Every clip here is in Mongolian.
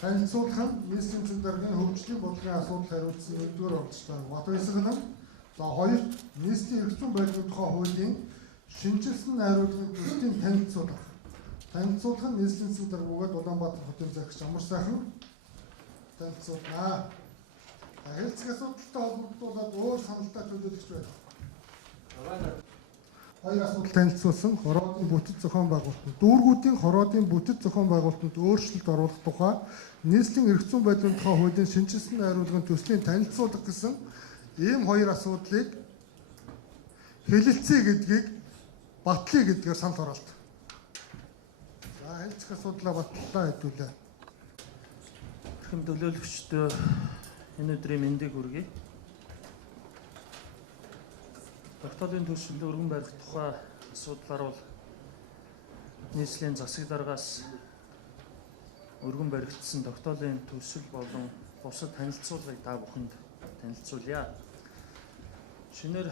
Танилцуулах нь нийслэлийн цэг даргын хөгжлийн бодлогын асуудал хариуцсан 1-р оролцоо. Бат баясгал нь за 2 нийслэлийн эрх зүйн байдлын тухай хуулийн шинжилсэн найруулгын төслийн танилцуулах. Танилцуулах нь нийслэлийн цэг дарга бөгөөд Улаанбаатар хотын захирагч Амар сайхан танилцуулнаа. Хэлцэх асуудалтай холбогдуулаад өөр саналтай төлөөлөгч байна. Хоёр асуудал танилцуулсан хороодын бүтэц зохион байгуулалтанд дүүргүүдийн хороодын бүтэц зохион байгуулалтанд өөрчлөлт оруулах тухай нийслэлийн эрх зүйн байдлын тухай хуулийн шинжилсэн найруулгын төслийн танилцуулга гэсэн ийм хоёр асуудлыг хэлэлцээ гэдгийг батлая гэдгээр санал хураалт. За хэлцэх асуудлаа батлалаа хэдүүлээ. Хэрхэм төлөөлөгчдөө энэ өдрийн мэндийг хүргэе. Тогтоолын төршөнд өргөн барих тухай асуудлаар бол нийслэлийн засаг даргаас өргөн баригдсан тогтоолын төршил болон бусад танилцуулгыг та бүхэнд танилцуулъя. Шинээр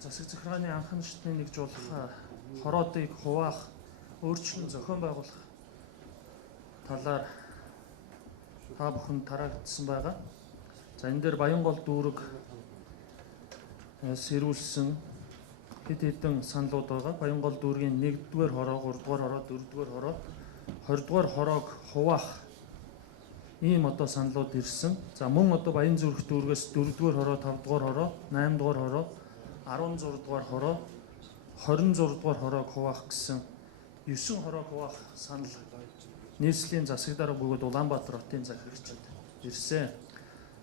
засаг захиргааны анхан шатны нэгж болох хороодыг хуваах, өөрчлөн зохион байгуулах талаар та бүхэнд тараагдсан байгаа. За энэ дээр Баянгол дүүрэг сэрүүлсэн хэд хэдэн саналууд байгаа. Баянгол дүүргийн 1-р хороо, 3-р хороо, 4-р хороо, 20-р хороог хуваах ийм одоо саналууд ирсэн. За мөн одоо Баян зүрх дүүргээс 4-р хороо, 5-р хороо, 8-р хороо, 16-р хороо, 26-р хороог хуваах гэсэн 9 хороог хуваах санал нийслэлийн засаг дарга бөгөөд Улаанбаатар хотын захирагчид ирсэн.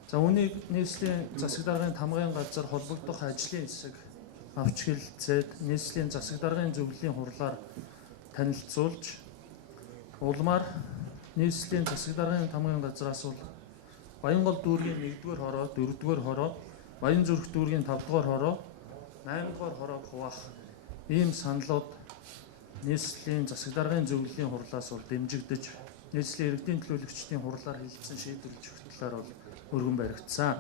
За үүнийг нийслэлийн засаг даргын тамгын газар холбогдох ажлын хэсэг авч хэлэлцээд нийслэлийн засаг даргын зөвлөлийн хурлаар танилцуулж улмаар нийслэлийн засаг даргын тамгын газраас бол Баянгол дүүргийн 1-р хороо, 4-р хороо, Баян зүрх дүүргийн 5-р хороо, 8-р хороог хуваах ийм саналууд нийслэлийн засаг даргын зөвлөлийн хурлаас бол дэмжигдэж нийслэлийн иргэдийн төлөөлөгчдийн хурлаар хэлэлцэн шийдвэрлэж өгөх талаар бол өргөн баригдсан.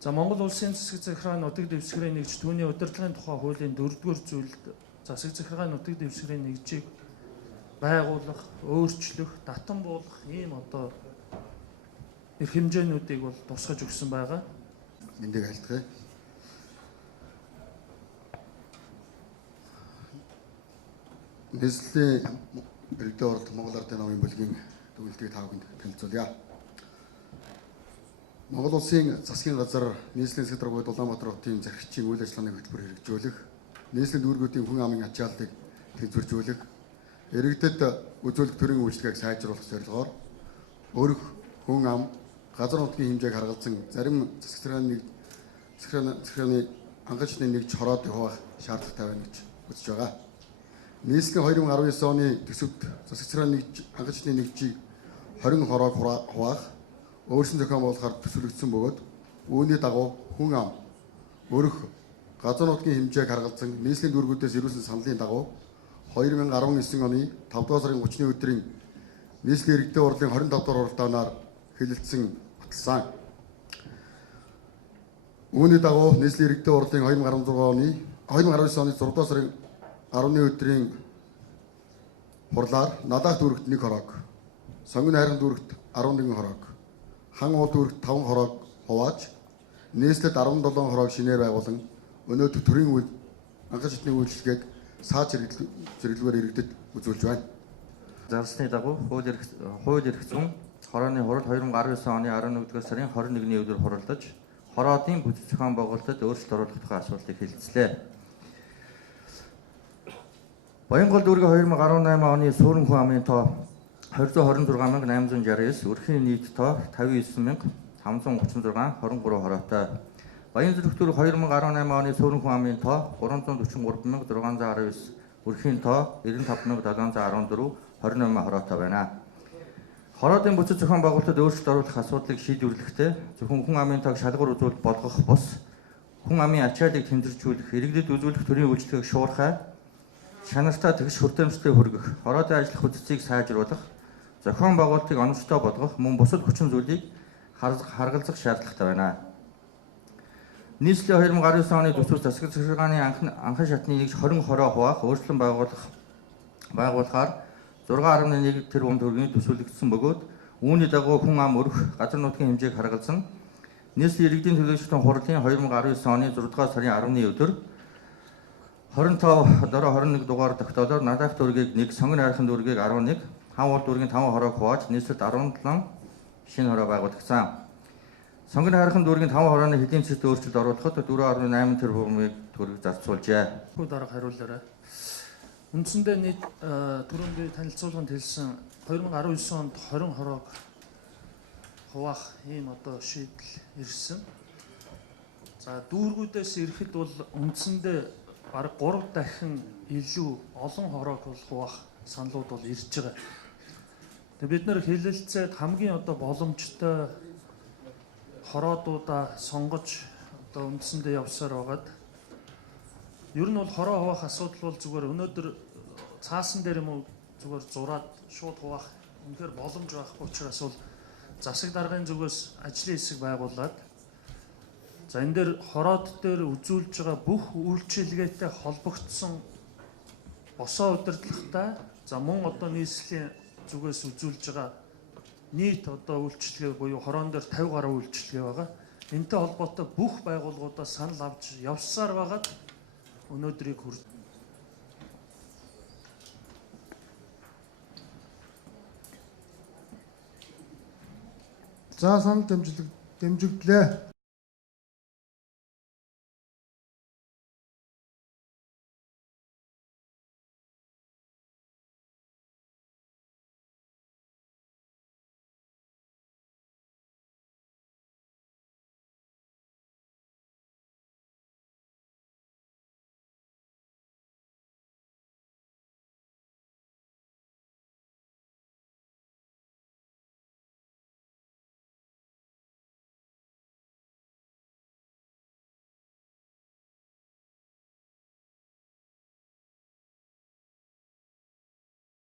За Монгол Улсын засаг захиргааны нутаг дэвсгэрийн нэгж түүний удирдлагын тухай хуулийн 4-р зүйлд засаг захиргааны нутаг дэвсгэрийн нэгжийг байгуулах, өөрчлөх, татан буулгах ийм одоо эрх хэмжээнүүдийг бол тусгаж өгсөн байгаа. Мэндийг альтгая. Нийслэлийн иргэдийн оролцох Монгол Ардын намын бүлгийн төвлөлтийг та бүхэнд танилцуулъя. Монгол Улсын засгийн газар нийслэлийн засаг дарга бөгөөд Улаанбаатар хотын захирагчийн үйл ажиллагааны хөтөлбөр хэрэгжүүлэх, нийслэлийн дүүргүүдийн хүн амын ачаалтыг тэнцвэржүүлэх, иргэдэд үзүүлэх төрийн үйлчлэгийг сайжруулах зорилгоор өрх, хүн ам, газар нутгийн хэмжээг харгалзан зарим засаг захиргааны анхан шатны нэгж хороодыг хуваах шаардлагатай байна гэж үзэж байгаа. Нийслэлийн 2019 оны төсөвт засаг захиргааны анхан шатны нэгжийг 20 хороог хуваах өөрсөн зохион байгуулахаар төсвөрлөгдсөн бөгөөд үүний дагуу хүн ам, өрх, газар нутгийн хэмжээг харгалзан нийслэлийн дүүргүүдээс ирүүлсэн саналын дагуу 2019 оны 5 дугаар сарын 30-ны өдрийн нийслэлийн иргэдийн хурлын 25 дугаар уралдаанаар хэлэлцсэн баталсан. Үүний дагуу нийслэлийн иргэдийн хурлын 2019 оны 6 дугаар сарын 10-ны өдрийн хурлаар Надаах дүүрэгт 1 хороог, Сонгон хайрхан дүүрэгт 11 хороог, Хан уул дүүрэгт 5 хороог хувааж нийслэлд 17 хороог шинээр байгуулан өнөөдөр төрийн анхан шатны үйлчлэгийг сааж хэрэглэгээр иргэдэд үзүүлж байна. Зарсны дагуу хууль эрх зүйн хорооны хурал 2019 оны 11-р сарын 21-ний өдөр хуралдаж хороодын бүтэц зохион байгуулалтад өөрчлөлт оруулах тухай асуултыг хэлэлцлээ. Баянгол дүүргийн 2018 оны суурин хүн амын тоо 226,869, өрхийн нийт тоо 59,536, 23 хороотой. Баян зүрх дүүрэг 2018 оны суурин хүн амын тоо 343,619, өрхийн тоо 95,714, 28 хороотой байна. Хороодын бүтэц зохион байгуулалтад өөрчлөлт оруулах асуудлыг шийдвэрлэхдээ зөвхөн хүн амын тоог шалгуур үзүүлэлт болгох бус хүн амын ачааллыг тэмдэржүүлэх, иргэдэд үзүүлэх төрийн үйлчлэгийг шуурхай, шанартаа тэгш хүртээмжтэй хүргэх, хороодын ажиллах хүчийг сайжруулах, зохион байгуулалтыг оновчтой болгох, мөн бусад хүчин зүйлийг харгалзах шаардлагатай байна. Нийслэлийн 2019 оны төсвөс засаг захиргааны анхан шатны нэгж 20 хороо хуваах, өөрчлөн байгуулахаар 6.1 тэрбум төгрөгийн төсвөлөгдсөн бөгөөд Үүний дагуу хүн ам өрөх газар нутгийн хэмжээг харгалзан нийслэлийн иргэдийн төлөөлөгчдийн хурлын 2019 оны 6 дугаар сарын 10-ны өдөр 25/21 дугаар тогтоолоор надаах дүүргийг 1, сонгон хайрхан дүүргийг 11, хам уул дүүргийн 5 хороог хувааж нийслэлд 17 шинэ хороо байгуулагдсан. Сонгон хайрхан дүүргийн 5 хорооны хэдийн цэцэд өөрчлөлт оруулахад 4.8 тэрбумыг төгрөг зарцуулжээ. Хүү дарга хариулаарай. Үндсэндээ нийт түрүүн би танилцуулганд хэлсэн 2019 онд 20 хороог хуваах ийм одоо шийдэл ирсэн. За дүүргүүдээс ирэхэд бол үндсэндээ бараг 3 дахин илүү олон хороог бол хуваах саналууд бол ирж байгаа. Тэгээ бид нэр хэлэлцээд хамгийн одоо боломжтой хороодуудаа сонгож одоо үндсэндээ явсаар байгаад ер нь бол хороо хуваах асуудал бол зүгээр өнөөдөр цаасан дээр юм уу зүгээр зураад шууд хуваах үнэхээр боломж байхгүй учраас бол засаг даргын зүгээс ажлын хэсэг байгуулад за энэ дээр хороод дээр үзүүлж байгаа бүх үйлчилгээтэй холбогдсон босоо удирдлагатай за мөн одоо нийслэлийн зүгээс үзүүлж байгаа нийт одоо үйлчилгээ буюу хороон дээр 50 гаруй үйлчилгээ байгаа. Энтэй холбоотой бүх байгууллагуудаас санал авч явсаар байгаад өнөөдрийг хүрч. За санал дэмжигдлээ.